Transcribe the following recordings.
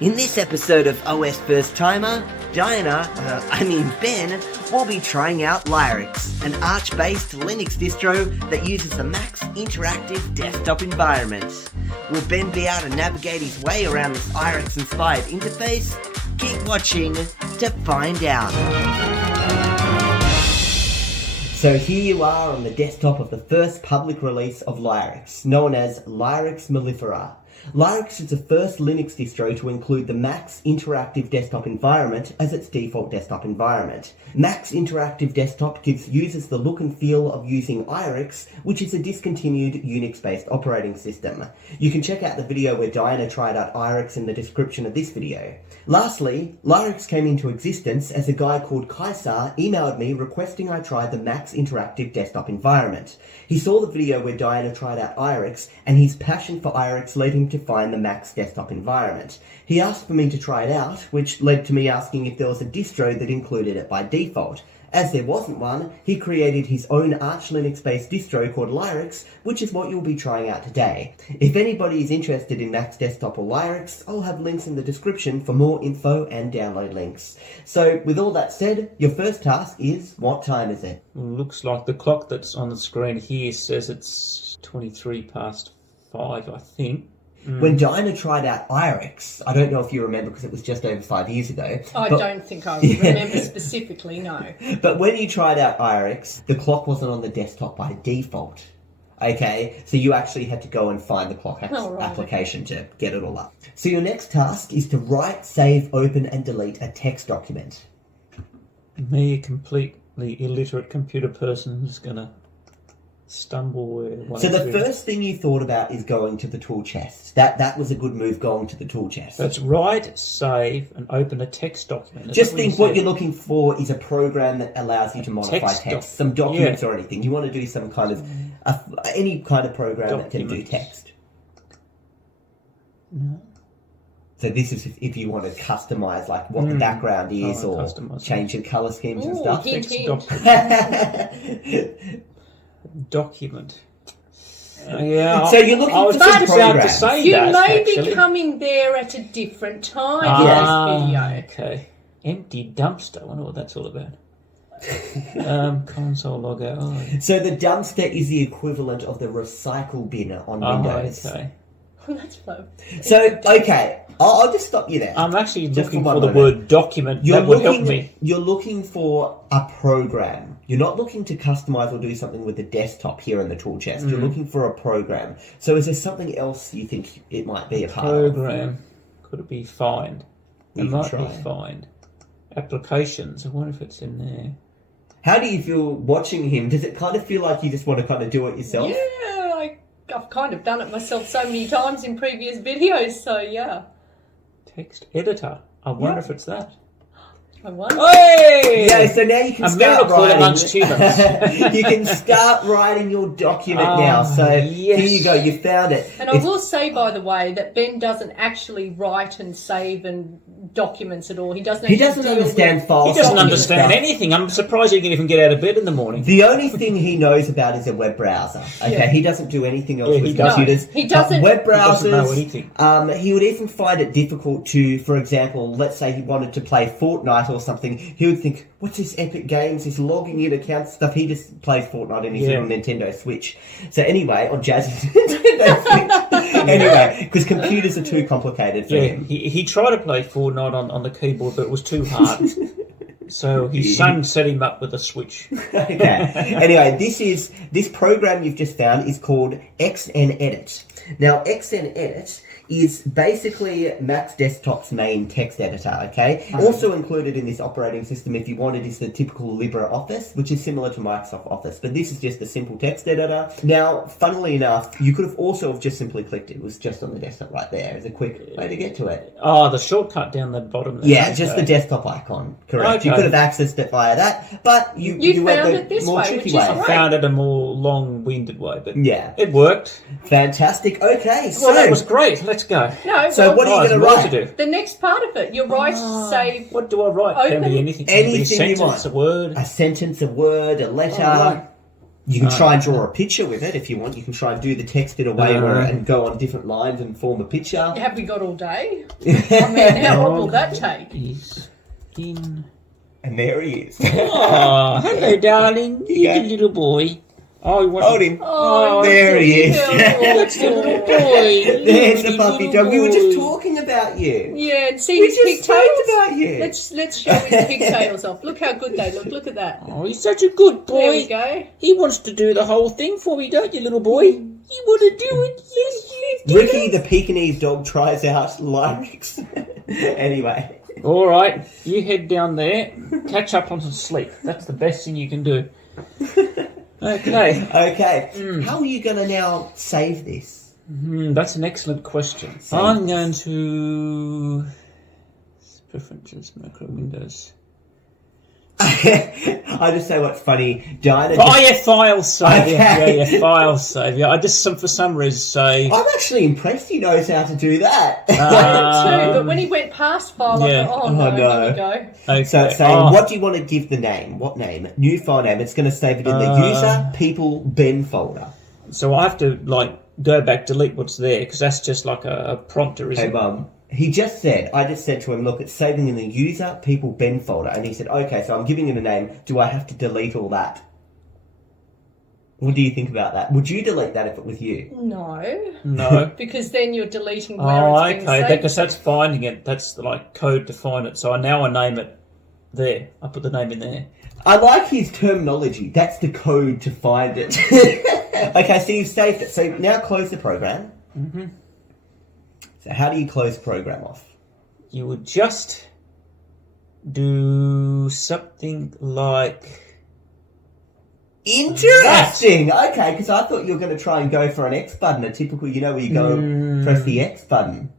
In this episode of OSFirstTimer, Ben, will be trying out Lirix, an Arch Based Linux distro that uses the MaXX Interactive Desktop Environment. Will Ben be able to navigate his way around this IRIX-inspired interface? Keep watching to find out. So here you are on the desktop of the first public release of Lirix, known as Lirix Mellifera. Lirix is the first Linux distro to include the MaXX Interactive Desktop Environment as its default desktop environment. MaXX Interactive Desktop gives users the look and feel of using IRIX, which is a discontinued Unix-based operating system. You can check out the video where Diana tried out IRIX in the description of this video. Lastly, Lirix came into existence as a guy called Kaisar emailed me requesting I try the MaXX Interactive Desktop Environment. He saw the video where Diana tried out IRIX, and his passion for IRIX led him to find the MaXX Desktop Environment. He asked for me to try it out, which led to me asking if there was a distro that included it by default. As there wasn't one, he created his own Arch Linux-based distro called Lirix, which is what you'll be trying out today. If anybody is interested in MaXX Desktop or Lirix, I'll have links in the description for more info and download links. So, with all that said, your first task is, what time is it? Looks like the clock that's on the screen here says it's 23 past 5, I think. When Diana tried out IRIX, I don't know if you remember because it was just over 5 years ago. I don't think I remember specifically, no. But when you tried out IRIX, the clock wasn't on the desktop by default. Okay, so you actually had to go and find the clock application to get it all up. So your next task is to write, save, open and delete a text document. Me, a completely illiterate computer person, who's going to stumble. So the first thing you thought about is going to the tool chest. That was a good move, going to the tool chest. That's write, save, and open a text document. Just think what you're looking for is a program that allows you to modify text, some documents or anything. You want to do some kind of, any kind of program that can do text. No. So this is if you want to customize like what the background is or change your colour schemes and stuff. Document. Yeah. So you're looking for some programs. To say you that, may actually be coming there at a different time in this video. Okay. Empty dumpster. I wonder what that's all about. Console logo. Oh. So the dumpster is the equivalent of the recycle bin on Windows. Okay. That's fun. So, okay, I'll just stop you there. I'm actually looking for the word document. That would help me. You're looking for a program. You're not looking to customize or do something with the desktop here in the tool chest. You're looking for a program. So is there something else you think it might be a part of? Program. Could it be find? It might be find. Applications. I wonder if it's in there. How do you feel watching him? Does it kind of feel like you just want to kind of do it yourself? Yeah, I've kind of done it myself so many times in previous videos, so yeah. Text editor. I wonder if it's that. I wonder. Hey! Yeah, so now you can start writing. Amongst humans. You can start writing your document now. So here you go, you found it. And I will say, by the way, that Ben doesn't actually write and save and documents at all. He doesn't understand files. He doesn't understand anything. I'm surprised he can even get out of bed in the morning. The only thing he knows about is a web browser. Okay, he doesn't do anything else with computers. No, he doesn't. Web browsers. He doesn't know anything. He would even find it difficult to, for example, let's say he wanted to play Fortnite or something. He would think, what's this Epic Games, this logging in account stuff? He just plays Fortnite on his little Nintendo Switch. So anyway, on Jazz's Nintendo Switch. Anyway, because computers are too complicated for him. He tried to play Fortnite on the keyboard, but it was too hard. So his son set him up with a Switch. Okay. Anyway, this program you've just found is called XNEdit. Now, XNEdit is basically MaXX Desktop's main text editor, okay? Also included in this operating system, if you wanted, is the typical LibreOffice, which is similar to Microsoft Office, but this is just a simple text editor. Now, funnily enough, you could have also just simply clicked it. It was just on the desktop right there. It's a quick way to get to it. Oh, the shortcut down the bottom there. Yeah, just the desktop icon, correct. Okay. You could have accessed it via that, but you found it this more way, tricky which way. is I found it a more long-winded way, but it worked. Fantastic. Okay, so that was great. Let's go. No, so what are you going to write? To do? The next part of it. You write, save. What do I write? Open. Can be anything. Anything a sentence, you want. A word. A sentence, a word, a letter. You can try and draw a picture with it if you want. You can try and do the text in a way where and go on different lines and form a picture. Have we got all day? I mean, how long will that take? Is in. And there he is. Oh, hello, darling. You're the little boy. Oh, you want Hold him. Oh, there he is. That's the little boy. There's the puppy dog. We were just talking about you. Yeah, and see We his just talked pigtails. about you. Let's show his pigtails off. Look how good they look. Look at that. Oh, he's such a good boy. There we go. He wants to do the whole thing for me, don't you, little boy? You want to do it? Yes, Ricky, the Pekingese dog, tries out Lirix. Anyway. All right, you head down there, catch up on some sleep. That's the best thing you can do. Okay. Okay. How are you going to now save this? That's an excellent question. Save I'm this. going to preferences, macro windows. I just say what's funny. Diana. Oh yeah, file save. Okay. Yeah, file save. Yeah, I just for some reason say. I'm actually impressed he knows how to do that. Too, but when he went past file, I Yeah. thought, Oh, no, no. here we go. Okay. So oh, what do you want to give the name? What name? New file name. It's going to save it in the user, people, Ben folder. so I have to go back, delete what's there because that's just like a prompter, isn't Hey, it? Mum. I just said to him, look, it's saving in the user, people, Ben folder. And he said, okay, so I'm giving it a name. Do I have to delete all that? What do you think about that? Would you delete that if it was you? No, No. because then you're deleting where Oh, it's been okay. saved. Because that's finding it. That's code to find it. So I name it there. I put the name in there. I like his terminology. That's the code to find it. Okay, so you've saved it. So now close the program. Mm-hmm. So how do you close the program off? You would just do something like. Interesting. Okay, because I thought you were going to try and go for an X button, a typical, where you go press the X button.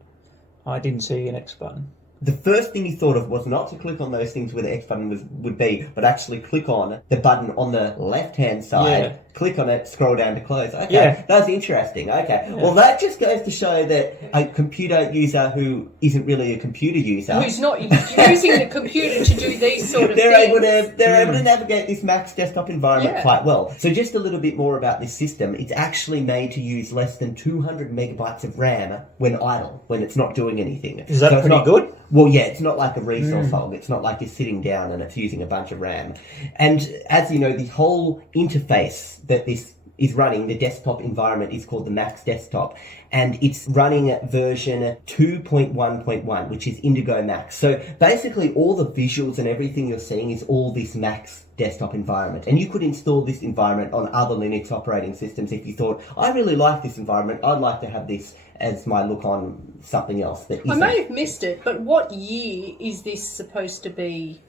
I didn't see an X button. The first thing you thought of was not to click on those things where the X button would be, but actually click on the button on the left-hand side, click on it, scroll down to close. Okay, Yeah. that's interesting. Okay, well, that just goes to show that a computer user who isn't really a computer user... Who's not using the computer to do these sort of they're things. able to navigate this MaXX desktop environment quite well. So just a little bit more about this system. It's actually made to use less than 200 megabytes of RAM when idle, when it's not doing anything. Is that So it's pretty not- good? Well, yeah, it's not like a resource hog. It's not like you're sitting down and it's using a bunch of RAM. And as you know, the whole interface that this is running, the desktop environment, is called the MaXX Desktop, and it's running version 2.1.1, which is Indigo Max. So basically all the visuals and everything you're seeing is all this MaXX desktop environment. And you could install this environment on other Linux operating systems if you thought, I really like this environment, I'd like to have this as my look on something else that isn't. I may have missed it, but what year is this supposed to be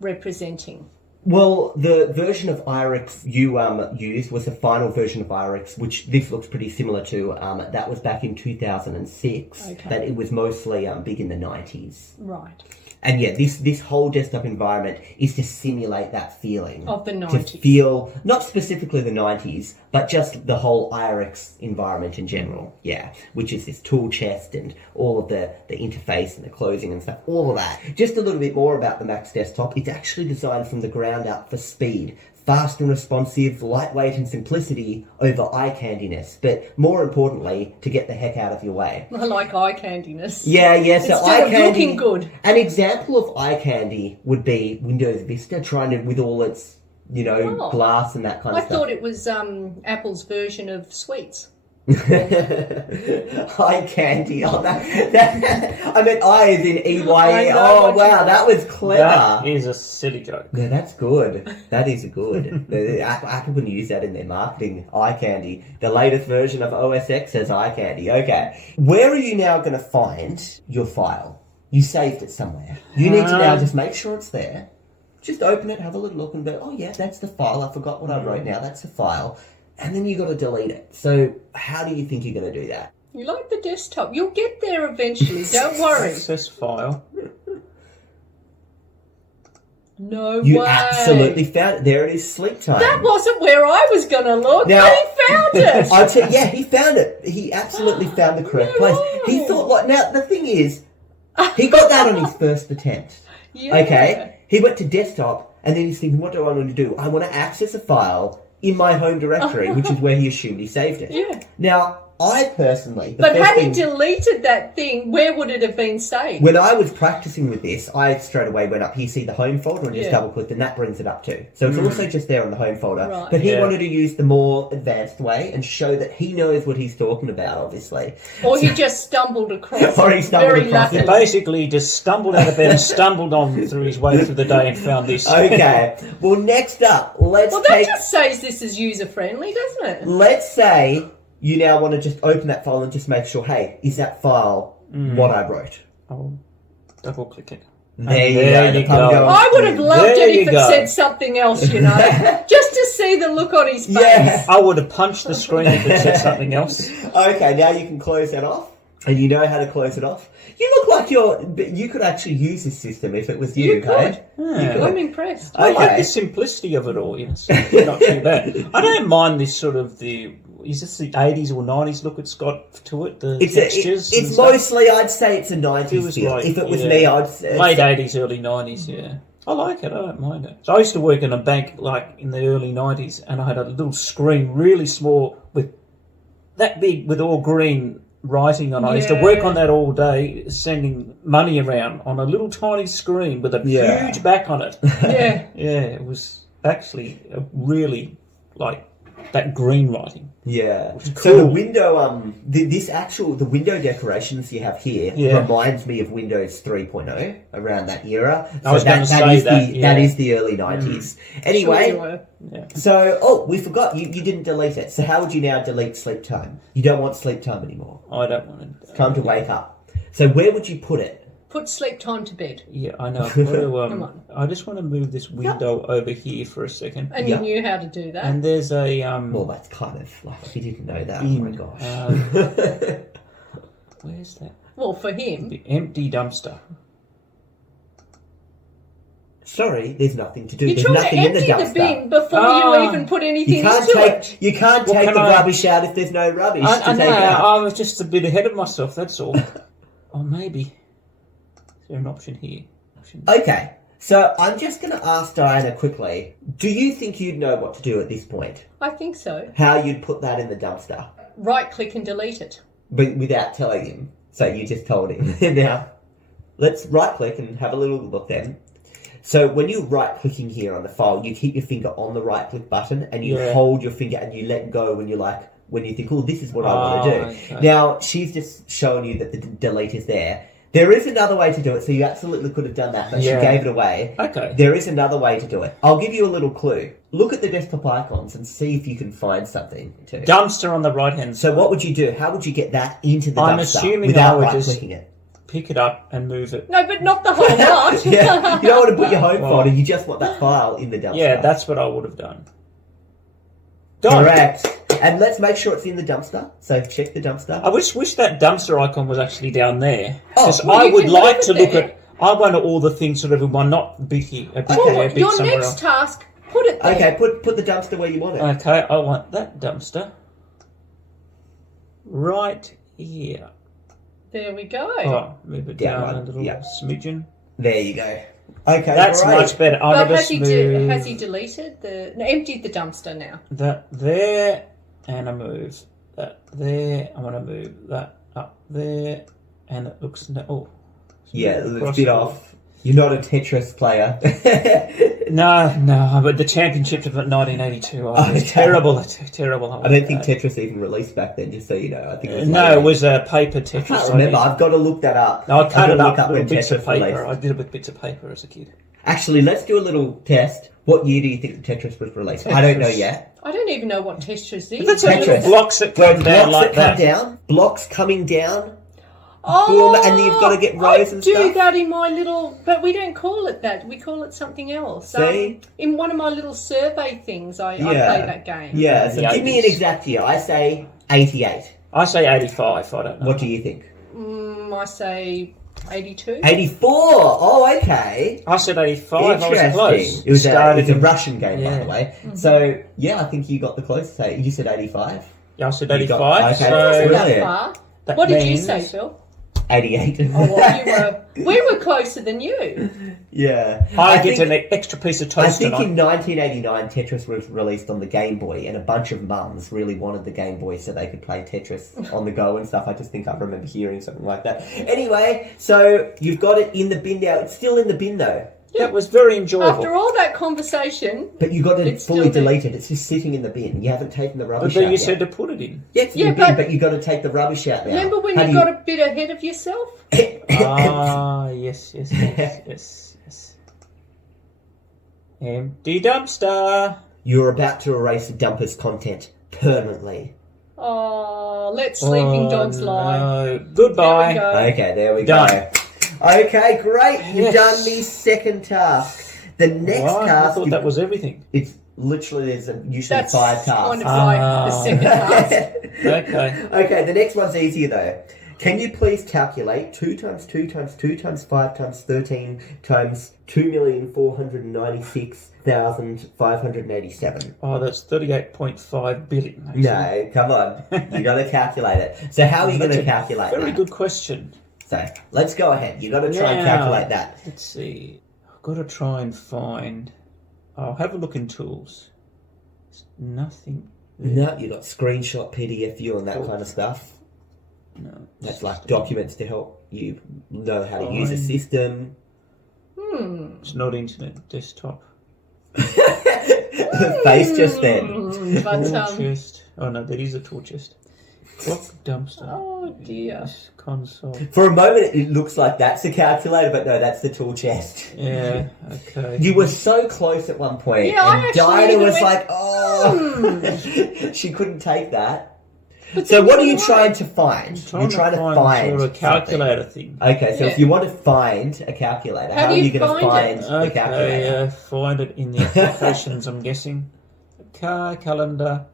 representing? Well, the version of IRIX you used was the final version of IRIX, which this looks pretty similar to. That was back in 2006, Okay. but it was mostly big in the 90s. Right. And yeah, this whole desktop environment is to simulate that feeling. Of the To 90s. feel, not specifically the 90s, but just the whole IRIX environment in general. Yeah, which is this tool chest and all of the interface and the closing and stuff, all of that. Just a little bit more about the MaXX Desktop. It's actually designed from the ground up for speed. Fast and responsive, lightweight and simplicity over eye candiness, but more importantly, to get the heck out of your way. I like eye candiness. Yeah, so Instead eye of candy. looking good. An example of eye candy would be Windows Vista, trying to with all its glass and that kind I of stuff. thought it was Apple's version of sweets. Eye candy. Oh, I meant eye as in EYE. I know Oh what you wow, that was clever. That is a silly joke. No, that's good. That is good. Apple wouldn't use that in their marketing. Eye candy. The latest version of OS X says eye candy. Okay. Where are you now going to find your file? You saved it somewhere. You need to now just make sure it's there. Just open it, have a little look and go, oh yeah, that's the file. I forgot what I wrote now. That's the file. And then you got to delete it. So how do you think you're going to do that? You like the desktop. You'll get there eventually. Don't worry. Access file. No You way. absolutely found it. There it is, sleep time. That wasn't where I was going to look, Now- but he found it. I'll tell yeah, he found it. He absolutely found the correct place. He thought, what? Now, the thing is, he got that on his first attempt. Yeah. Okay? He went to desktop, and then he's thinking, what do I want to do? I want to access a file in my home directory, which is where he assumed he saved it. Yeah. Now, I personally... But had he deleted that thing, where would it have been saved? When I was practicing with this, I straight away went up here, see the home folder, and just double-clicked, and that brings it up too. So it's also just there on the home folder. Right. But he wanted to use the more advanced way and show that he knows what he's talking about, obviously. Or he just stumbled across Or he stumbled across He basically just stumbled out of bed and stumbled on through his way through the day and found this. Okay. Well, next up, Well, that just says this is user-friendly, doesn't it? Let's say you now want to just open that file and just make sure, hey, is that file what I wrote? I'll double click it. There you go. I would have loved it if it said something else, you know, just to see the look on his face. Yeah. I would have punched the screen if it said something else. Okay, now you can close that off. And you know how to close it off. You look like you could actually use this system if it was you, You could. Yeah. I'm impressed. I like the simplicity of it all. Yes, not too bad. I don't mind this sort of is this the 80s or 90s look it's got to it? The textures. It's mostly, I'd say it's a 90s feel. If it was me, I'd say late 80s, early 90s. Yeah, I like it. I don't mind it. So I used to work in a bank like in the early 90s, and I had a little screen, really small, with that big, with all green writing on it. I used to work on that all day, sending money around on a little tiny screen with a huge back on it. Yeah. Yeah, it was actually really like that green writing. Yeah. Cool. So the window, the window decorations you have here reminds me of Windows 3.0 around that era. So I was going to say that. That is the early 90s. Anyway. Sure. Yeah. So, we forgot, you didn't delete it. So how would you now delete sleep time? You don't want sleep time anymore. I don't want it. It's time to wake up. So where would you put it? Put sleep time to bed. Yeah, I know. Come on. I just want to move this window over here for a second. And you knew how to do that. And there's a... well, that's kind of like, if you didn't know that, oh my gosh. Where's that? Well, for him... The empty dumpster. Sorry, there's nothing to do. You're there's trying nothing to in the empty dumpster. the bin before you even put anything into it. You can't take the rubbish out if there's no rubbish to take out. I was just a bit ahead of myself, that's all. Or maybe... Is there an option here? Okay, so I'm just going to ask Diana quickly. Do you think you'd know what to do at this point? I think so. How you'd put that in the dumpster? Right-click and delete it. But without telling him. So you just told him. Now, let's right-click and have a little look then. So when you're right-clicking here on the file, you keep your finger on the right-click button and you hold your finger and you let go when you think, oh, this is what I want to do. Okay. Now, she's just showing you that the delete is there. There is another way to do it, so you absolutely could have done that, but she gave it away. Okay. There is another way to do it. I'll give you a little clue. Look at the desktop icons and see if you can find something too. Dumpster on the right-hand side. So what would you do? How would you get that into the I'm dumpster assuming without I would right-clicking it? Pick it up and move it. No, but not the whole lot. Yeah, you don't want to put your home folder, you just want that file in the dumpster. Yeah, that's what I would have done. Correct. And let's make sure it's in the dumpster. So check the dumpster. I wish that dumpster icon was actually down there. Oh, Because well, I would like to look there. at... I want all the things sort of in one, not a bit here, a bit there, a bit Your somewhere next else. task, put it there. Okay, put the dumpster where you want it. Okay, I want that dumpster. Right here. There we go. Oh, move it down a little yeah. smidgen. There you go. Okay, That's great. much better. But has he deleted emptied the dumpster now? That there, and I move that there. I want to move that up there, and it looks Yeah, it looks a bit off. You're not a Tetris player. No, but the championships of 1982 was terrible. Terrible. I don't think Tetris even released back then, just so you know. I think it was it was a paper Tetris. I can't remember. I've got to look that up. No, I cut it up when with bits of Tetris paper. released. I did it with bits of paper as a kid. Actually, let's do a little test. What year do you think Tetris was released? I don't know yet. I don't even know what Tetris is. That's little blocks that come down like that. Blocks coming down. Oh, boom, and you've got to get rows and stuff. I do that in my little... But we don't call it that. We call it something else. See? In one of my little survey things, I play that game. Yeah, so give me an exact year. I say 88. I say 85. I don't know. What do you think? I say 82. 84. Oh, okay. I said 85. Interesting. I was close. It was a Russian game, by the way. Mm-hmm. So, yeah, I think you got the closest. You said 85. Yeah, I said 85. Okay, so Wasn't that brilliant. far. That What did you means say, Phil? 88. Oh, well, we were closer than you. Yeah. I get an extra piece of I toast think tonight. in 1989, Tetris was released on the Game Boy, and a bunch of mums really wanted the Game Boy so they could play Tetris on the go and stuff. I just think I remember hearing something like that. Anyway, so you've got it in the bin now. It's still in the bin, though. That was very enjoyable. After all that conversation... But you got to It's fully still there. delete it. It's just sitting in the bin. You haven't taken the But rubbish then out you yet. said to put it in. Yeah, it's in Yeah, the bin, but- but you got to take the rubbish out now. Remember when How you do got a bit ahead of yourself? Yes. Empty dumpster. You're about to erase the dumper's content permanently. Oh, let sleeping dogs lie. No. Goodbye. There we go. Okay, there we Done. go. Okay, great. You've Yes. done the second task. The next Right, I task, thought that was everything. it's literally there's usually That's 5 tasks. kind of like the second task. Okay. Okay, the next one's easier though. Can you please calculate 2 times 2 times 2 times 5 times 13 times 2,496,587? Oh, that's 38.5 billion. actually. No, come on. You got to calculate it. So how are you going That's to a calculate Very that? good question. So let's go ahead. You got to try and Now, calculate that. Let's see. I've got to try and find. I'll have a look in tools. There's nothing. No, you got screenshot PDF view and that Oh. kind of stuff. No. That's like documents to help you know how to use a Fine. system. It's not internet desktop. Face just then. But, Tool chest. Oh no, that is a tool chest. Block dumpster. oh dear. Console. For a moment, it looks like that's a calculator, but no, that's the tool chest. Yeah. Okay. You were so close at one point, Yeah, I and actually Dinah even was went, like, "Oh," she couldn't take that. But So, then what are you you know trying to find? You're trying to find sort of calculator thing. Okay, so Yeah. if you want to find a calculator, How how do are you you going to find find it? the calculator? Okay, find it in the applications. I'm guessing. Car calendar.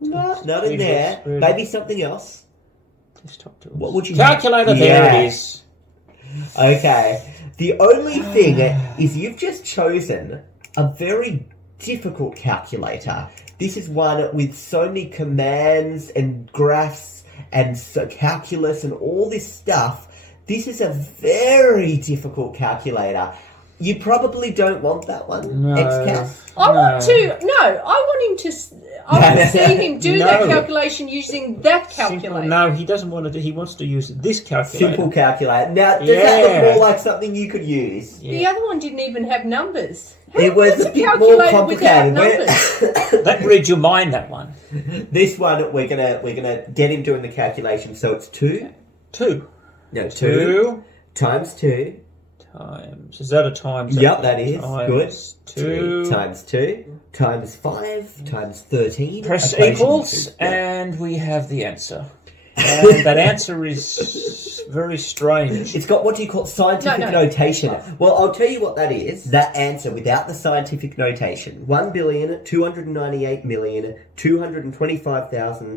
No, not in there. Really? Maybe something else. Desktop tools. What would you Calculator. There Yeah. it is. Okay. The only thing is you've just chosen a very difficult calculator. This is one with so many commands and graphs and calculus and all this stuff. This is a very difficult calculator. You probably don't want that one, No. XCal. I want No. to. No, I want him to. I want to see him do that No. calculation using that Simple. calculator. No, he doesn't want to do. He wants to use this calculator. Simple calculator. Now, does that Yeah. look more like something you could use? The other one didn't even have numbers. It was What's a bit more calculator complicated. without We're- numbers? That reads your mind. That one. This one we're gonna get him doing the calculation. So it's 2 2 times 2. times. Is that a times? Yep, that is times good. 2 times 2 times 5 times 13. Press Equation equals, 2. Yeah. and we have the answer. And that answer is very strange. It's got what do you call scientific No. notation. Well, I'll tell you what that is. That answer without the scientific notation: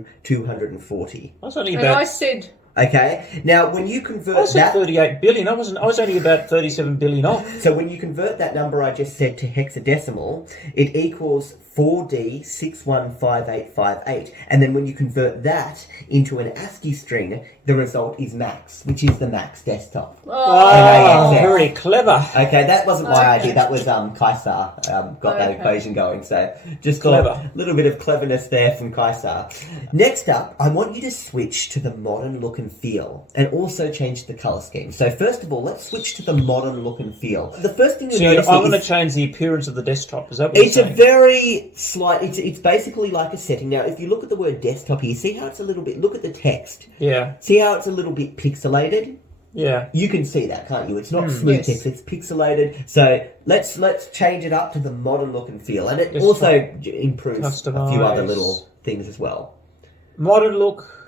1,298,225,240. I was only And about. I said, Okay. Now, when you I convert said that, 38 billion. I was only about 37 billion off. so when you convert that number I just said to hexadecimal, it equals 4D615858. And then when you convert that into an ASCII string, the result is MaXX, which is the MaXX desktop. Oh, yeah. very clever. Okay, that wasn't my Okay. idea. That was Kaisar got that Okay. equation going. So just Clever. a little bit of cleverness there from Kaisar. Next up, I want you to switch to the modern look and feel, and also change the color scheme. So first of all, let's switch to the modern look and feel. The first thing you So notice I'm going to is change the appearance of the desktop. Is that what it's you're a saying? very slight. It's basically like a setting. Now, if you look at the word desktop here, see how it's a little bit. Look at the text. Yeah, See how it's a little bit pixelated. yeah. You can see that, can't you? It's not smooth Yes. text; it's pixelated. So let's change it up to the modern look and feel, and it Yes, also improves a Customise. few other little things as well. Modern look.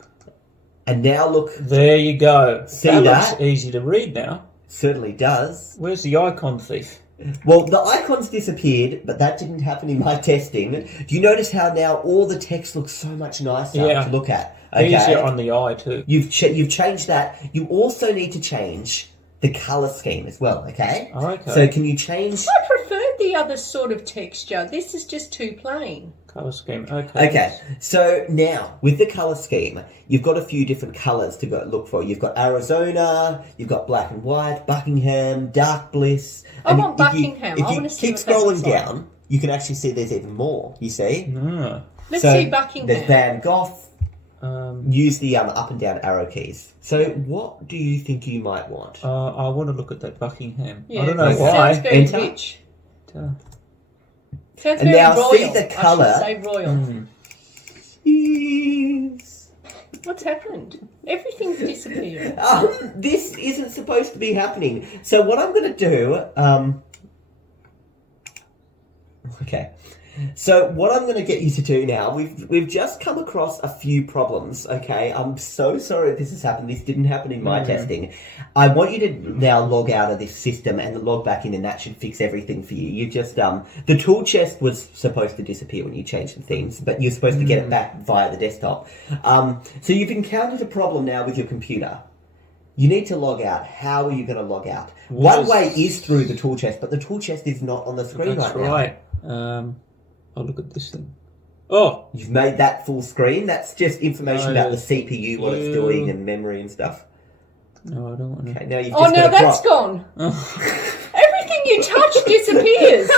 And now look, There you go. See that? that? Looks easy to read now. certainly does. Where's the icon thief? Well, the icons disappeared, but that didn't happen in my testing. Do you notice how now all the text looks so much nicer Yeah. to look at? Easier on the eye too. You've changed that. You also need to change the color scheme as well. Okay. Okay. So can you change? I preferred the other sort of texture. This is just too plain. Colour scheme. Okay. Okay, so now with the colour scheme, you've got a few different colours to go look for. You've got Arizona, you've got black and white, Buckingham, dark bliss. I want Buckingham. I want to see keep what that scrolling looks like. down, you can actually see there's even more. You see? Ah. Let's So see Buckingham. There's Van Gogh. Um, Use the up and down arrow keys. So what do you think you might want? I want to look at that Buckingham. Yeah, I don't know it why. Sounds very Enter. rich. Uh, Sounds And very now royal. see the colour. I should say royal. Yes. What's happened? Everything's disappeared. This isn't supposed to be happening. So what I'm going to do, okay. So what I'm going to get you to do now, we've just come across a few problems, okay? I'm so sorry if this has happened. This didn't happen in my testing. I want you to now log out of this system and log back in, and that should fix everything for you. You just, the tool chest was supposed to disappear when you changed the themes, but you're supposed to get it back via the desktop. So you've encountered a problem now with your computer. You need to log out. How are you going to log out? One way is through the tool chest, but the tool chest is not on the screen that's right now. right. I'll look at this thing. Oh! You've made that full screen. That's just information about the CPU, what it's Yeah. doing, and memory and stuff. No, I don't want to. Okay, now you've Oh, just now got a that's crop. gone. Everything you touch disappears.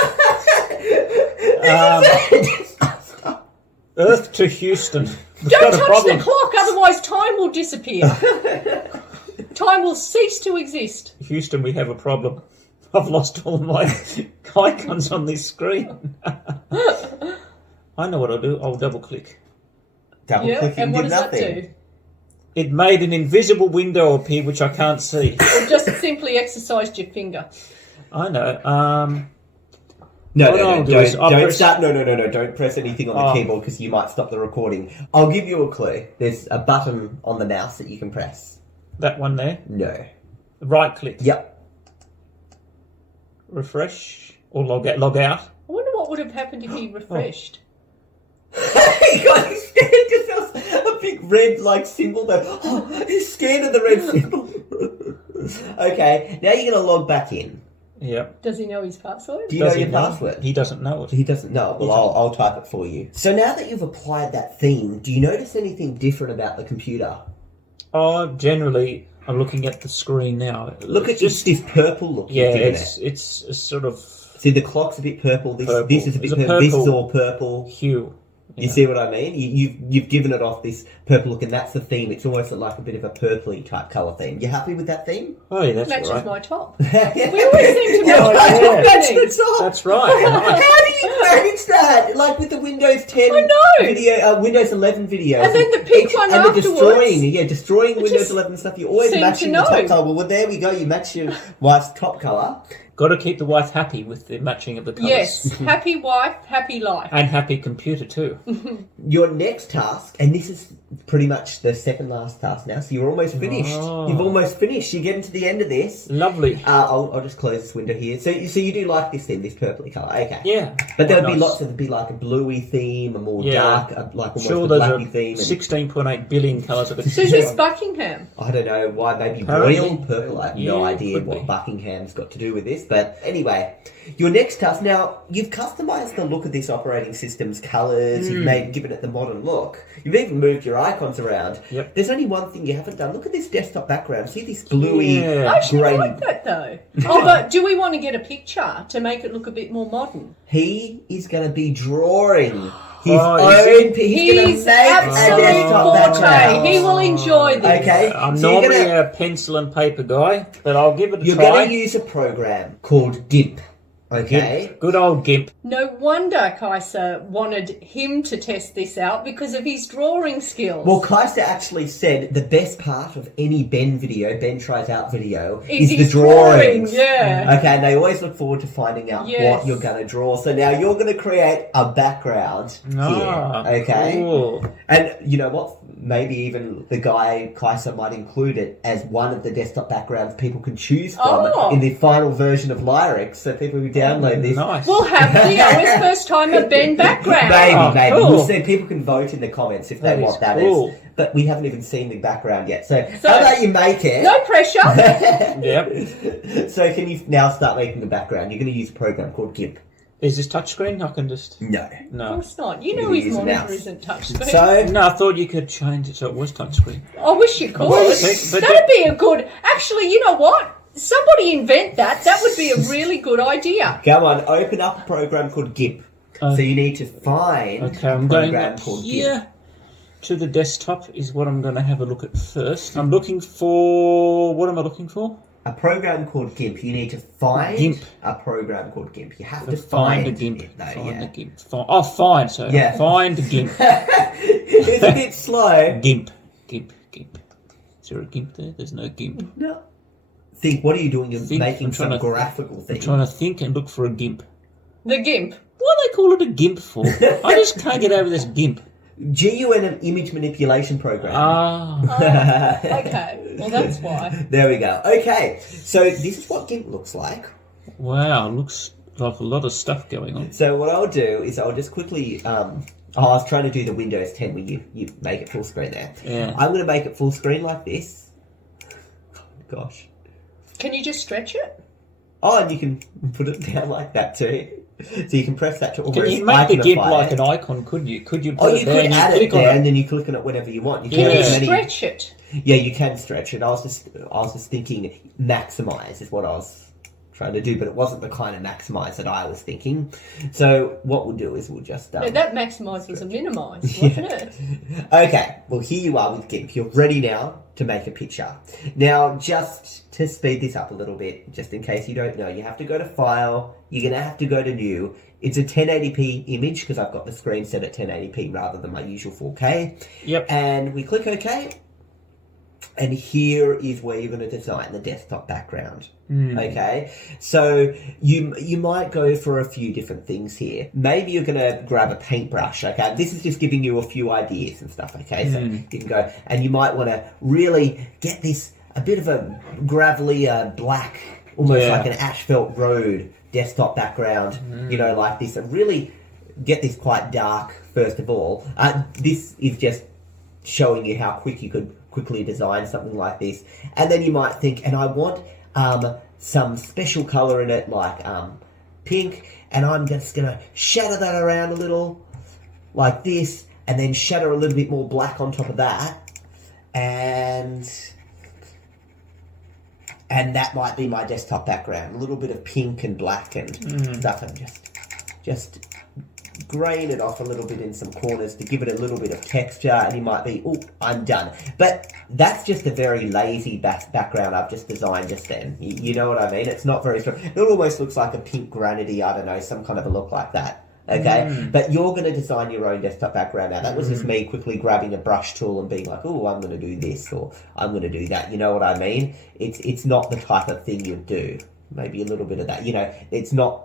Earth to Houston. We've Don't got a touch problem. the clock, otherwise time will disappear. Time will cease to exist. Houston, we have a problem. I've lost all my icons on this screen. I know what I'll do. I'll double click. Double Yeah, clicking and what did does nothing. that do? It made an invisible window appear which I can't see. Or just simply exercised your finger. I know. No, What no, I'll no, do is I'll don't press- start. No, don't press anything on the keyboard because you might stop the recording. I'll give you a clue. There's a button on the mouse that you can press. That one there. No. Right click. Yep. Refresh. Or log out. I wonder what would have happened if he refreshed. He got his scared because there was a big red symbol there. Oh, he's scared of the red symbol. Okay, now you're going to log back in. Yep. Does he know his password? Do you know your password? He doesn't know it. He doesn't know. Well, I'll type it for you. So now that you've applied that theme, do you notice anything different about the computer? Generally, I'm looking at the screen now. Look at just this purple look. Yeah, you've given it's a sort of See, the clock's a bit purple. This is a bit It's a purple. This is purple all purple. hue. You see what I mean? You've given it off this purple look, and that's the theme. It's almost like a bit of a purpley type colour theme. You happy with that theme? Oh, yeah, that's Matches right. my top. Yeah. We always seem to match Oh, my yeah. top, That's don't we? the top. That's right. Nice. How do you manage that? Like with the Windows 10 I know. video, Windows 11 videos, And then the pink one and the afterwards. destroying Windows just 11 stuff. You always seem matching to the top know. colour. Well, there we go. You match your wife's top colour. Got to keep the wife happy with the matching of the colours. Yes. Happy wife, happy life. And happy computer too. Your next task, and this is pretty much the second last task now, so you're almost finished. Oh. You've almost finished. You're getting to the end of this. Lovely. I'll just close this window here. So you do like this theme, this purpley colour, okay? Yeah. But there'll Quite be nice. lots of, like a bluey theme, a more Yeah. dark, like almost Sure, a there's blacky a theme. And 16.8 billion colours of it. So is this Buckingham? I don't know why, maybe Apparently. royal purple. I have no Yeah, idea could what be. Buckingham's got to do with this. But anyway, your next task. Now, you've customised the look of this operating system's colours. You've given it the modern look. You've even moved your icons around. Yep. There's only one thing you haven't done. Look at this desktop background. See this bluey, Yeah. I actually grainy. like that though. Oh, but do we want to get a picture to make it look a bit more modern? He is going to be drawing his Oh, own. is He's going to He's make a absolute desktop forte. background. He will enjoy this. Okay, I'm so you're normally gonna- a pencil and paper guy, but I'll give it a You're try. going to use a program called GIMP. Okay. GIMP. Good old GIMP. No wonder Kaiser wanted him to test this out because of his drawing skills. Well, Kaiser actually said the best part of any Ben video, Ben tries out video, Is is the his drawings. drawing, yeah. Okay, and they always look forward to finding out Yes. what you're going to draw. So now you're going to create a background Ah, here. Okay. cool. And you know what? Maybe even the guy Kaiser might include it as one of the desktop backgrounds people can choose from Oh. in the final version of Lirix. So people who download this. Nice. We'll have the OSFirstTimer Ben background. Maybe. cool. We'll see. People can vote in the comments if they That want is that. cool. But we haven't even seen the background yet. So So- how about you make it? No pressure. Yep. So can you now start making the background? You're going to use a program called GIMP. Is this touchscreen? I can just... No. Of No. course not. You You know can his use a monitor mouse. isn't touchscreen. So, No, I thought you could change it so it was touchscreen. I wish you could. Wait a sec, but That'd be a good... Actually, you know what? Somebody invent that. That would be a really good idea. come on, open up a program called GIMP. So you need to find Okay, a I'm going program up called GIMP. here to the desktop is what I'm going to have a look at first. I'm looking for... What am I looking for? A program called GIMP. You need to find GIMP. a program called GIMP. You have to Find find a GIMP. it, though, Find yeah. a GIMP. Find, so Yeah. find a GIMP. It's a bit slow. GIMP. Is there a GIMP there? There's no GIMP. No. Think, what are you doing? You're Think, making I'm some trying to- graphical thing. I'm trying to think and look for a GIMP. The GIMP. What do they call it a GIMP for? I just can't get over this GIMP. GUN, an image manipulation program. Ah. Okay. Well, that's why. There we go. Okay, so this is what GIMP looks like. Wow, looks like a lot of stuff going on. So what I'll do is I'll just quickly... I was trying to do the Windows 10 where you make it full screen there. Yeah. I'm going to make it full screen like this. Oh, gosh. Can you just stretch it? Oh, and you can put it down like that too. So you can press that to almost Can you make the GIMP iconify like it. an icon, could you? Could you put Oh, it you there could and you add it click on there, it? and then you click on it whenever you want. You Can can you have many- stretch it? Yeah, you can stretch it. I was just thinking maximize is what I was trying to do, but it wasn't the kind of maximize that I was thinking. So what we'll do is we'll just No, that maximise was a minimise, wasn't it? Okay, well here you are with GIMP. You're ready now to make a picture. Now, just to speed this up a little bit, just in case you don't know, you have to go to File, you're going to have to go to New. It's a 1080p image because I've got the screen set at 1080p rather than my usual 4K. Yep. And we click OK. And here is where you're going to design the desktop background. Okay, so you might go for a few different things here. Maybe you're going to grab a paintbrush. Okay, this is just giving you a few ideas and stuff. Okay, so you can go and you might want to really get this a bit of a gravelly black, almost like an asphalt road desktop background. You know, like this, and really get this quite dark. First of all, this is just showing you how quick you could quickly design something like this. And then you might think, and I want some special color in it, like pink, and I'm just gonna shadow that around a little like this, and then shadow a little bit more black on top of that, and that might be my desktop background, a little bit of pink and black and stuff, and just grain it off a little bit in some corners to give it a little bit of texture, and you might be, oh, I'm done. But that's just a very lazy background I've just designed just then. You know what I mean? It's not very strong. It almost looks like a pink granity, I don't know, some kind of a look like that. Okay? But you're going to design your own desktop background now. That was just me quickly grabbing a brush tool and being like, oh, I'm going to do this, or I'm going to do that. You know what I mean? It's not the type of thing you'd do. Maybe a little bit of that. You know, it's not...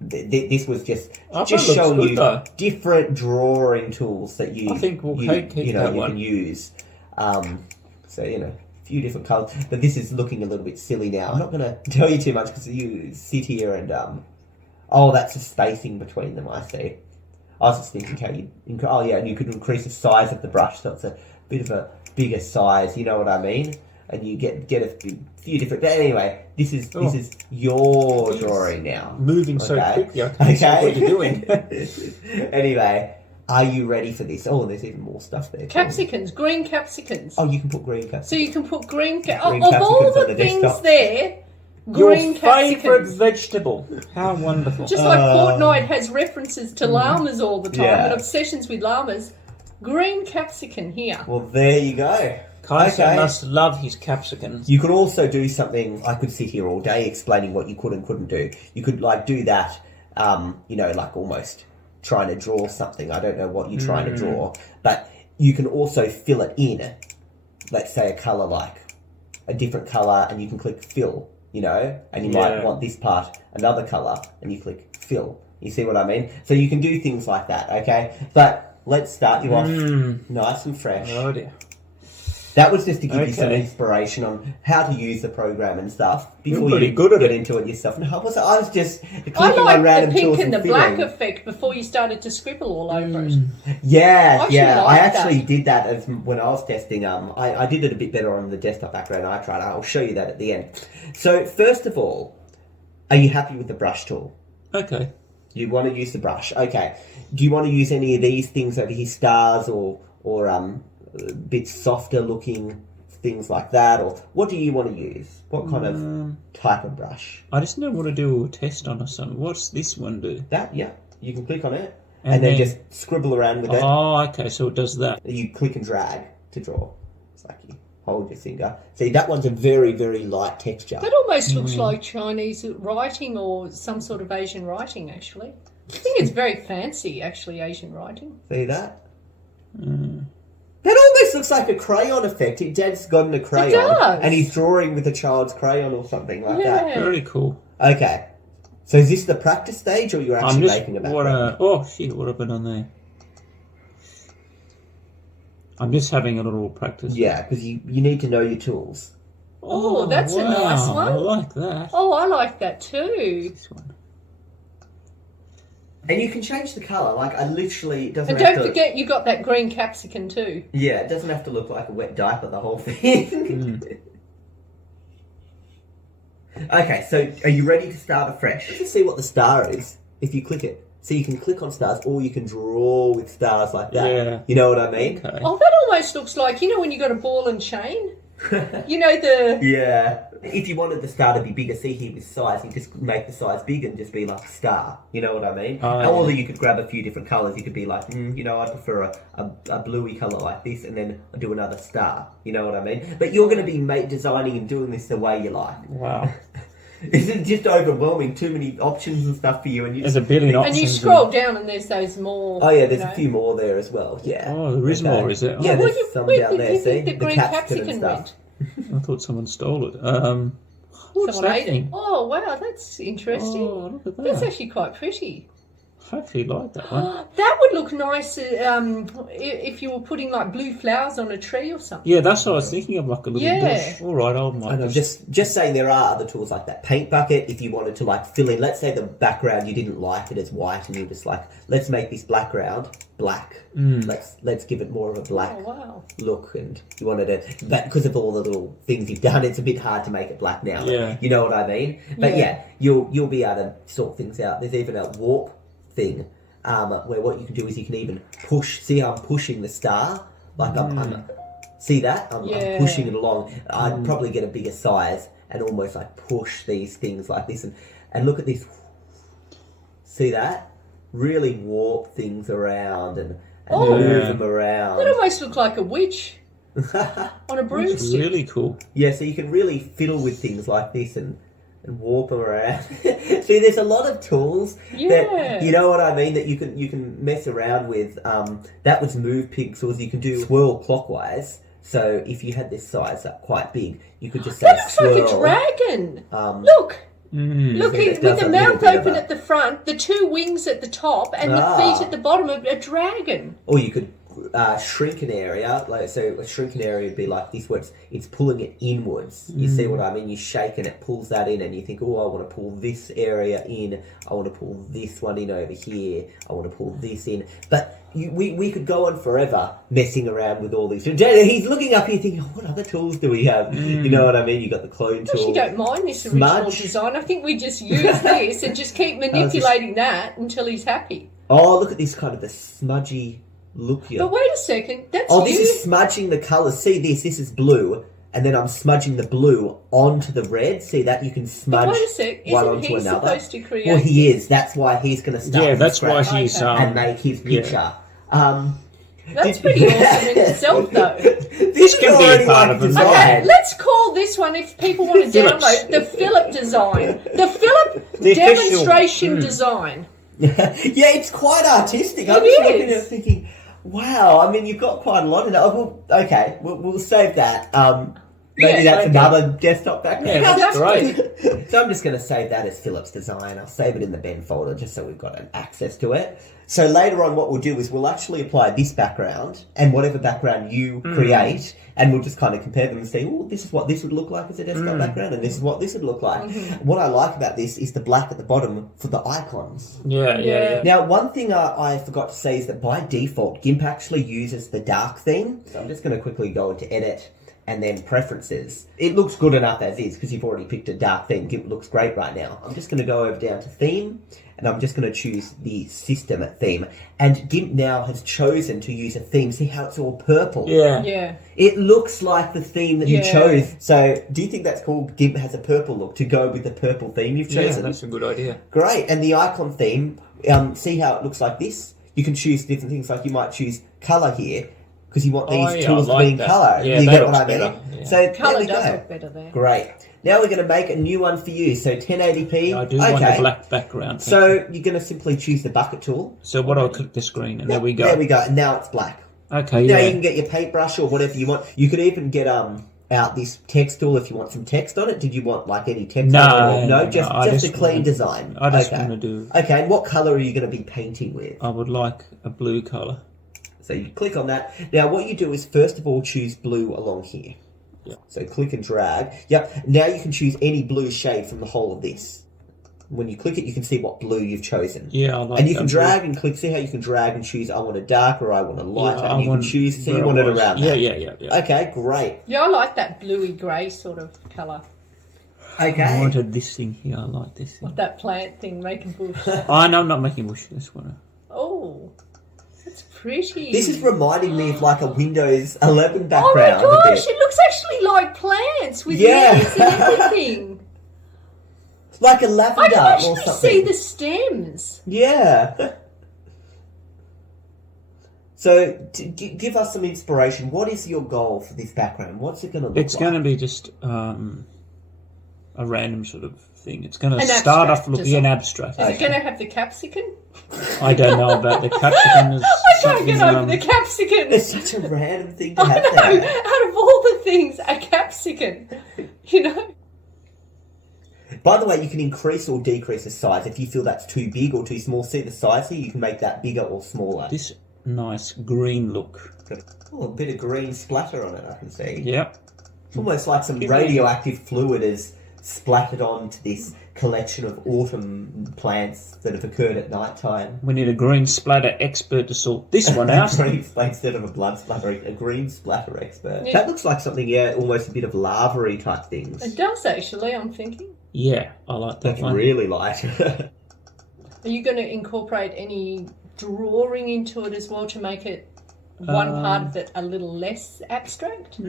This was just showing good, you though. different drawing tools that you I think we'll you keep know that you one. can use. So you know, a few different colours, but this is looking a little bit silly now. I'm not going to tell you too much because you sit here and oh, that's the spacing between them. I see. I was just thinking how you and you could increase the size of the brush so it's a bit of a bigger size. You know what I mean? And you get a few different. But anyway, this is your drawing now. Moving so Okay. quickly, I can't see what you're doing. Anyway, are you ready for this? Oh, there's even more stuff there. Capsicums, green capsicums. Oh, you can put green capsicums. So you can put green Green of all capsicums on the the things desktop. there, Your green favourite capsicums. vegetable. How wonderful. Just like Fortnite has references to llamas all the time Yeah. and obsessions with llamas, green capsicum here. Well, there you go. Kaiser must love his capsicums. You could also do something. I could sit here all day explaining what you could and couldn't do. You could like do that. You know, like almost trying to draw something. I don't know what you're trying to draw, but you can also fill it in. Let's say a color, like a different color, and you can click fill. You know, and you might want this part another color, and you click fill. You see what I mean? So you can do things like that. Okay, but let's start you off nice and fresh. Oh dear. That was just to give you some Okay. inspiration on how to use the program and stuff You're before pretty you good at get it. into it yourself. No, I was just I clicking on like random the tools pink and the black fiddling. effect before you started to scribble all over it. Yeah, I yeah. actually I like actually that. did that as when I was testing. I did it a bit better on the desktop background I tried. I'll show you that at the end. So first of all, are you happy with the brush tool? Okay. You want to use the brush. Okay. Do you want to use any of these things over here, stars or bit softer looking things like that? Or what do you want to use? What kind of type of brush? I just don't want to do a test on or something. What's this one do? That, yeah. You can click on it and then just scribble around with it. Oh, okay. So it does that. You click and drag to draw. It's like you hold your finger. See, that one's a very, very light texture. That almost looks like Chinese writing or some sort of Asian writing, actually. I think it's very fancy, actually, Asian writing. See that? That almost looks like a crayon effect. Dad's gotten a crayon. It does. And he's drawing with a child's crayon or something like that. Very cool. Okay. So is this the practice stage or you're actually making a background? Oh, shit, what have I done there? I'm just having a little practice. Yeah, because you need to know your tools. Oh, that's a nice one. I like that. Oh, I like that too. This one. And you can change the colour. Like, I literally... And don't forget you got that green capsicum too. Yeah, it doesn't have to look like a wet diaper, the whole thing. Okay, so are you ready to start afresh? Let's see what the star is, if you click it. So you can click on stars, or you can draw with stars like that. Yeah. You know what I mean? Okay. Oh, that almost looks like, you know when you got a ball and chain? You know the... Yeah. If you wanted the star to be bigger, see here with size, you just make the size big and just be like a star. You know what I mean? Or you could grab a few different colours. You could be like, I prefer a bluey colour like this, and then do another star. You know what I mean? But you're going to be designing and doing this the way you like. Wow. Is it just overwhelming? Too many options and stuff for you, and There's a billion options. And you scroll down and there's those more... Oh yeah, there's a few more there as well. Yeah. Oh, there is more, is it? Yeah, Oh. there's some down there. See, the green capsicum went? I thought someone stole it. What's Someone that ate it. thing? Oh wow, that's interesting. Oh, look at that. That's actually quite pretty. I actually like that one. That would look nice if you were putting like blue flowers on a tree or something. Yeah, that's what I was thinking of, like a little bush. All right, I'll And I'm just saying there are other tools like that paint bucket. If you wanted to like fill in, let's say the background you didn't like it as white, and you're just like, let's make this background black. Let's give it more of a black look, and you wanted it, but because of all the little things you've done, it's a bit hard to make it black now. Yeah. You know what I mean? But you'll be able to sort things out. There's even a warp thing where what you can do is you can even push. See how I'm pushing the star? Like I'm see that? I'm pushing it along. I'd probably get a bigger size and almost like push these things like this, and look at this. See that? Really warp things around and move them around. That almost look like a witch on a broomstick. Really cool. Yeah, so you can really fiddle with things like this and warp them around. See, there's a lot of tools that, you know what I mean, that you can mess around with. That was move pixels. You can do swirl clockwise. So if you had this size up quite big, you could just say that looks swirl. like a dragon. Look. Look, See, with the mouth open at the front, the two wings at the top, and the feet at the bottom of a dragon. Or you could shrink an area, like so. A shrink an area would be like this, where it's pulling it inwards. You see what I mean? You shake and it pulls that in, and you think, oh, I want to pull this area in. I want to pull this one in over here. I want to pull this in. But we could go on forever messing around with all these. He's looking up here thinking, oh, what other tools do we have? You know what I mean? You got the clone tool. I actually don't mind this original design. I think we just use this and just keep manipulating that until he's happy. Oh, look at this kind of the smudgy look here. But wait a second, that's this is smudging the colours. See this is blue, and then I'm smudging the blue onto the red. See that? You can smudge wait a sec, one isn't onto he another. Supposed to create Well, he is. That's why he's going to start. Yeah, that's why scratch he's and make his picture. That's pretty awesome in itself, though. This can be a part of the design. Okay, let's call this one, if people want to download, the Philip design. The Philip demonstration design. Yeah, it's quite artistic. I'm just looking at it thinking, wow, I mean, you've got quite a lot in it. We'll save that. Maybe that's another desktop background. Yeah, that's great. So I'm just going to save that as Philip's design. I'll save it in the Ben folder just so we've got access to it. So later on what we'll do is we'll actually apply this background and whatever background you create, and we'll just kind of compare them and say, oh, this is what this would look like as a desktop background, and this is what this would look like. What I like about this is the black at the bottom for the icons. Yeah. Now, one thing I forgot to say is that by default, GIMP actually uses the dark theme. So I'm just going to quickly go into Edit and then preferences. It looks good enough as is because you've already picked a dark theme. GIMP looks great right now. I'm just going to go over down to theme, and I'm just going to choose the system theme. And GIMP now has chosen to use a theme. See how it's all purple? Yeah. It looks like the theme that you chose. So do you think that's cool? GIMP has a purple look to go with the purple theme you've chosen? Yeah, that's a good idea. Great. And the icon theme, see how it looks like this? You can choose different things, like you might choose colour here, because you want these tools to be in colour. Yeah, you that get what I looks mean? better. Yeah. So there Colour we does go. look better there. Great. Now we're going to make a new one for you. So 1080p. I do want a black background. So you're going to simply choose the bucket tool. So what? I'll click the screen, and there we go. There we go. And now it's black. Okay. Now Yeah. you can get your paintbrush or whatever you want. You could even get out this text tool if you want some text on it. Did you want like any text on it? No, just a clean design. I just want to do. Okay, and what colour are you going to be painting with? I would like a blue colour. So you click on that. Now what you do is first of all choose blue along here. Yep. So click and drag. Yep. Now you can choose any blue shade from the whole of this. When you click it, you can see what blue you've chosen. Yeah, I like. And you can drag and click. See how you can drag and choose. I want a dark or I want a lighter. Yeah, and you can choose. So you want it around. Yeah, that. yeah. Okay, great. Yeah, I like that bluey grey sort of colour. Okay. I wanted this thing here. I like this thing. Like that plant thing, making bush. Oh no, I'm not making bush. This one. Oh, that's pretty. This is reminding me of like a Windows 11 Oh my background. gosh, it looks actually like plants with leaves and everything. Like a I lavender can or actually something. see the stems. Yeah. So, give us some inspiration. What is your goal for this background? What's it going to look like? It's going to be just a random sort of thing. It's going to An start off abstract, looking an abstract. Is it going to have the capsicum? I don't know about the capsicum. I can't get over the capsicum. It's such a random thing to I have know. there. Out of all the things, a capsicum. You know. By the way, you can increase or decrease the size if you feel that's too big or too small. See the size here? You can make that bigger or smaller. This nice green look. Oh, a bit of green splatter on it, I can see. Yep. It's almost like some radioactive fluid is splattered onto this collection of autumn plants that have occurred at night time. We need a green splatter expert to sort this one out. Instead of a blood splatter, a green splatter expert. Yeah. That looks like something, almost a bit of lava-y type things. It does actually, I'm thinking. Yeah, I like that That's one. really light. Are you going to incorporate any drawing into it as well to make it one part of it a little less abstract?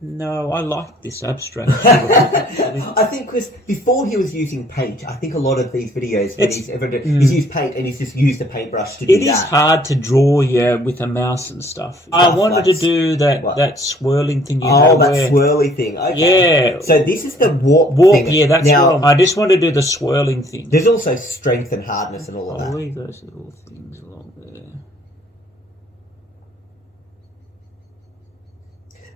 No, I like this abstract. I think because before he was using paint, I think a lot of these videos that he's ever done, he's used paint and he's just used a paintbrush to do that. It is hard to draw here with a mouse and stuff. I wanted to do that swirling thing you had. Oh, that swirly thing. Okay. Yeah. So this is the warp thing. Yeah, that's now, I just want to do the swirling thing. There's also strength and hardness and all of I'll that. leave those little things along there.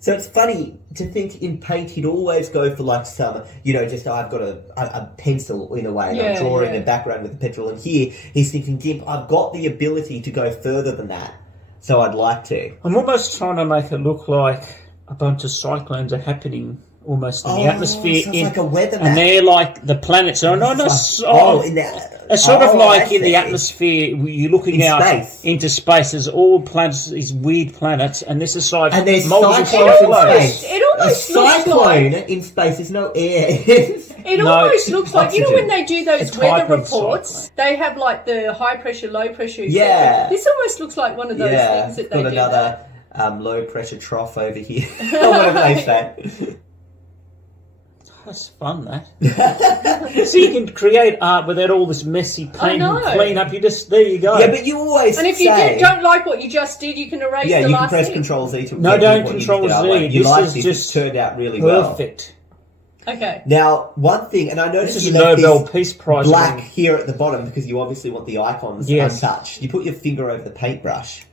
So it's funny to think in paint he'd always go for like some, just I've got a pencil in a way and I'm drawing a background with a pencil. And here he's thinking, GIMP, I've got the ability to go further than that. So I'd like to. I'm almost trying to make it look like a bunch of cyclones are happening almost in the atmosphere. So it's like a weather map. And they're like the planets are it's sort of like in the atmosphere. You're looking out into space. There's all planets, these weird planets, and this is like and there's multiple cyclones. It almost looks cyclone like in space. There's no air. It almost looks like, when they do those weather reports, cyclone. they have like the high pressure, low pressure. Yeah. This almost looks like one of those things that they got do. another low pressure trough over here. Or whatever they say. That's fun, that. So you can create art without all this messy paint and clean up. There you go. Yeah, but you always And if you don't like what you just did, you can erase the last thing. Yeah, you can press Control Z to No, don't Control Z. This just turned out really well. Perfect. Okay. Now, one thing, and I noticed This you is left Nobel this Peace Prize black here at the bottom because you obviously want the icons untouched. You put your finger over the paintbrush.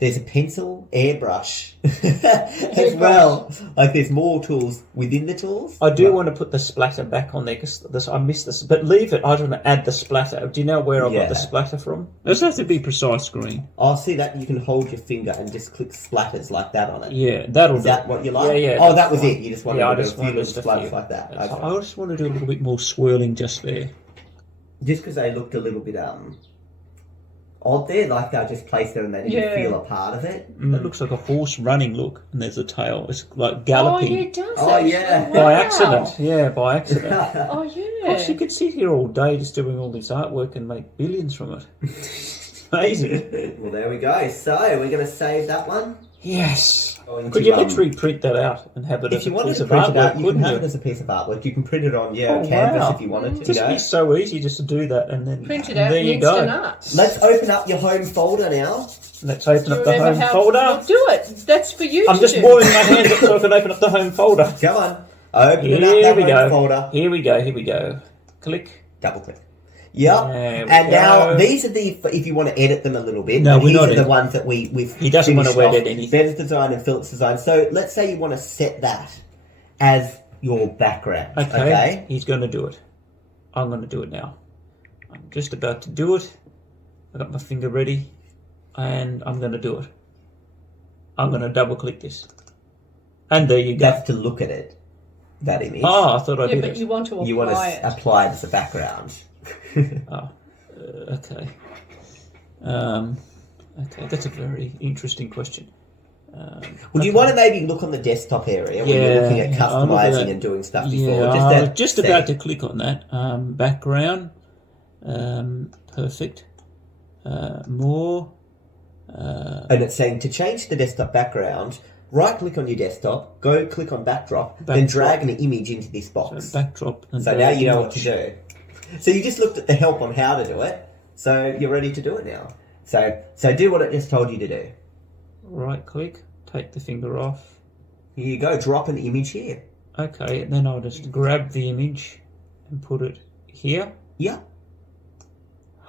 There's a pencil, airbrush as well. Like there's more tools within the tools. I do want to put the splatter back on there because I missed this. But leave it. I want to add the splatter. Do you know where I got the splatter from? It doesn't have to be precise green. Oh, see that? You can hold your finger and just click splatters like that on it. Yeah, that'll Is that what you like? Yeah, Oh, that was it. You just wanted to do a few little just splatters like that. Okay. I just want to do a little bit more swirling just there. Just because they looked a little bit odd there, like they're just placed there and they didn't Yeah. feel a part of it. It looks like a horse running, look, and there's a tail. It's like Oh, galloping. yeah, it does. Oh, actually. yeah. By Wow. accident, yeah, by accident. Oh, yeah. Gosh, you could sit here all day just doing all this artwork and make billions from it. Amazing. Well, there we go. So we're going to save that one. Yes. Going Could to, you literally print that out and have it if as you a wanted piece to of print it out, artwork, you can wouldn't have it you? as a piece of artwork. You can print it on Oh, canvas wow. if you wanted to. Just be so easy just to do that and then Print it out there in you go. instant art. Let's open up your home folder now. Let's open up the Remember home how folder. to do it. That's for you I'm to just do. warming my hands up so I can open up the home folder. Come on. Open Here up that we home go. folder. Here we go. Here we go. Click. Double click. Yep. There we And now go. these are the, if you want to edit them a little bit. No, and we're these not are the editing. ones that we've He doesn't want to finished edit off. anything. Ben's design and Philip's design. So let's say you want to set that as your background. Okay. He's going to do it. I'm going to do it now. I'm just about to do it. I got my finger ready, and I'm going to do it. I'm going to double click this, and there you go. That's to look at it. That image. Oh, I thought I Yeah, did but it. you want to You want to apply it. apply it as a background. Oh, okay. Okay, that's a very interesting question. Would you want to maybe look on the desktop area when you're looking at I'm looking customizing at- and doing stuff before? Yeah, Just I to was just see. about to click on that. Background, perfect. More. And it's saying to change the desktop background, right click on your desktop, go click on backdrop, then Backdrop. drag an image into this box. Backdrop. And So now you know what to do. So you just looked at the help on how to do it, so you're ready to do it now. So do what it just told you to do. Right click, take the finger off. Here you go, drop an image here. Okay, and then I'll just grab the image and put it here. Yeah.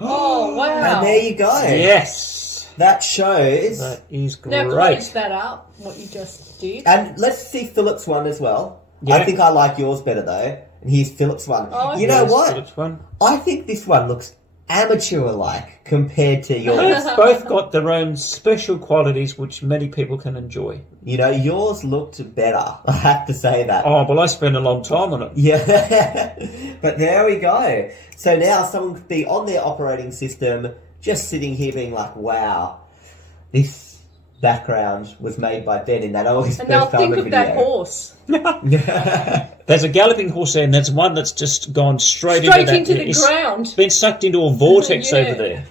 Oh, wow. And there you go. Yes, That shows. that is great. Now close that up, what you just did. And let's see Philip's one as well. Yeah. I think I like yours better though. And here's Philip's one. Oh, You know There's what? Philip's one. I think this one looks amateur-like compared to yours. They've both got their own special qualities which many people can enjoy. You know, yours looked better. I have to say that. Oh, well, I spent a long time on it. Yeah. But there we go. So now someone could be on their operating system just sitting here being like, wow, this background was made by Ben in that And now think of that horse. There's a galloping horse there, and there's one that's just gone straight Into the it's ground. been sucked into a vortex Yeah. over there.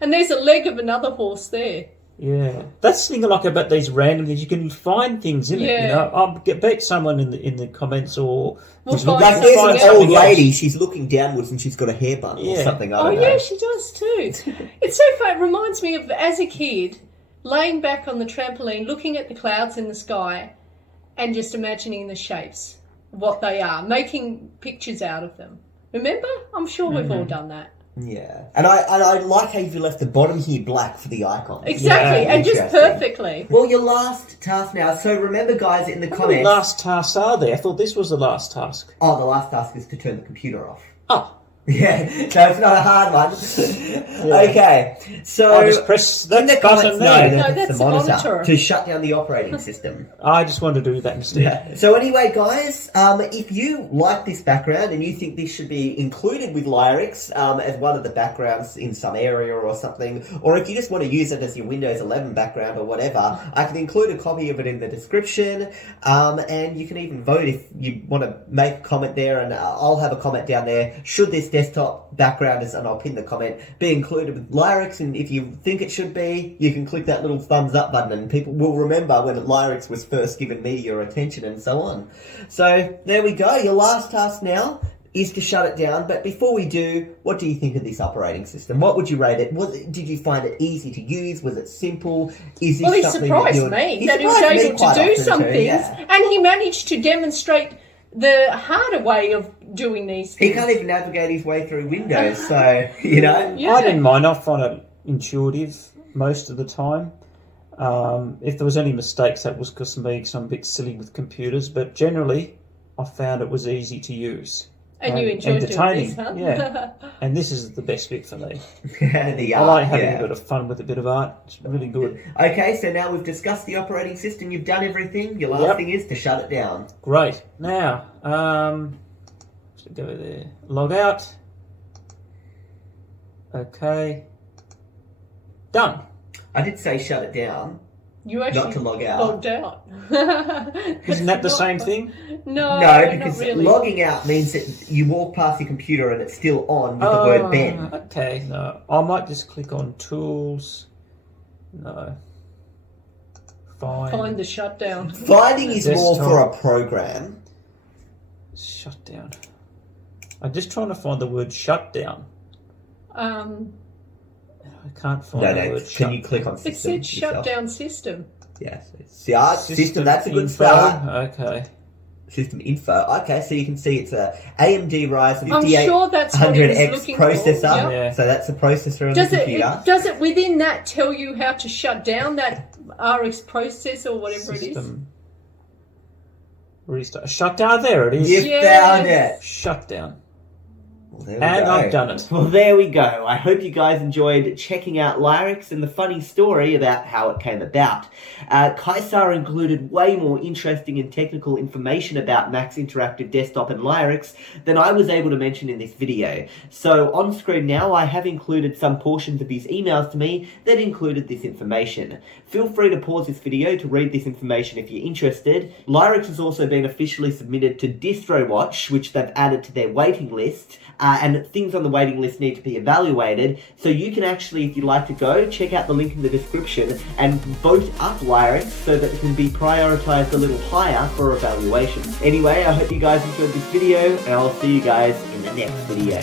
And there's a leg of another horse there. Yeah, that's the thing I like about these random things. You can find things in it. You Yeah. know, I'll bet someone in the comments or We'll was find looking Like to there's find an something old else. lady, she's looking downwards and she's got a hair bun or Yeah. something, I Oh, don't know. yeah, she does too. It's so fun. It reminds me of, as a kid, laying back on the trampoline, looking at the clouds in the sky and just imagining the shapes, what they are, making pictures out of them. Remember? I'm sure we've all done that. Yeah. And I like how you've left the bottom here black for the icons. Exactly, Yeah, and just interesting. perfectly. Well, your last task now. So remember, guys, in the How many comments. last tasks are there? I thought this was the last task. Oh, the last task is to turn the computer off. Oh, Yeah, so it's not a hard one. Okay, so I'll just press in the that comments, button no, there. No, that's that's the the monitor, monitor. to shut down the operating system. I just wanted to do that instead. Yeah. So anyway, guys, if you like this background and you think this should be included with Lirix as one of the backgrounds in some area or something, or if you just want to use it as your Windows 11 background or whatever, I can include a copy of it in the description, and you can even vote if you want to make a comment there, and I'll have a comment down there. Should this desktop background, and I'll pin the comment, be included with Lirix? And if you think it should be, you can click that little thumbs up button and people will remember when Lirix was first given media attention and so on. So there we go. Your last task now is to shut it down. But before we do, what do you think of this operating system? What would you rate it? Did you find it easy to use? Was it simple? Is this Well, he something surprised that me he that he was surprised me able quite to do often some too, things, yeah. and he managed to demonstrate the harder way of doing these He things. can't even navigate his way through Windows, so, you know. Yeah. I didn't mind. I find it intuitive most of the time. If there was any mistakes, that was because I'm a bit silly with computers. But generally, I found it was easy to use. And you enjoyed doing entertaining, this, huh? yeah. And this is the best bit for me. The I art, like having yeah. a bit of fun with a bit of art. It's really good. Okay, so now we've discussed the operating system. You've done everything. Your last Yep. thing is to shut it down. Great. Now, go there. Log out. Okay. Done. I did say shut it down. You actually Not to log out. logged out. Isn't that the same thing? No, No, because not really. logging out means that you walk past your computer and it's still on with the word Ben. Okay, no. I might just click on Tools. No. Find the shutdown. Finding is more Desktop. for a program. Shutdown. I'm just trying to find the word shutdown. I can't find the word Can shutdown. you click on It system? said shutdown system. Yes. System, that's a good info. start. Okay. System info. Okay, so you can see it's a AMD Ryzen I'm sure that's what he was 5800X looking processor. for. Yeah. So that's the processor on the computer. Does it within that tell you how to shut down that IRIX processor or whatever it is? System. Restart. Shutdown. There it is. You Yes. found it. Shutdown. Well, there we And go. I've done it. Well, there we go. I hope you guys enjoyed checking out Lirix and the funny story about how it came about. Kaisar included way more interesting and technical information about MaXX Interactive Desktop and Lirix than I was able to mention in this video. So on screen now, I have included some portions of his emails to me that included this information. Feel free to pause this video to read this information if you're interested. Lirix has also been officially submitted to DistroWatch, which they've added to their waiting list. And things on the waiting list need to be evaluated. So you can actually, if you'd like to go, check out the link in the description and vote up Lirix so that it can be prioritized a little higher for evaluation. Anyway, I hope you guys enjoyed this video, and I'll see you guys in the next video.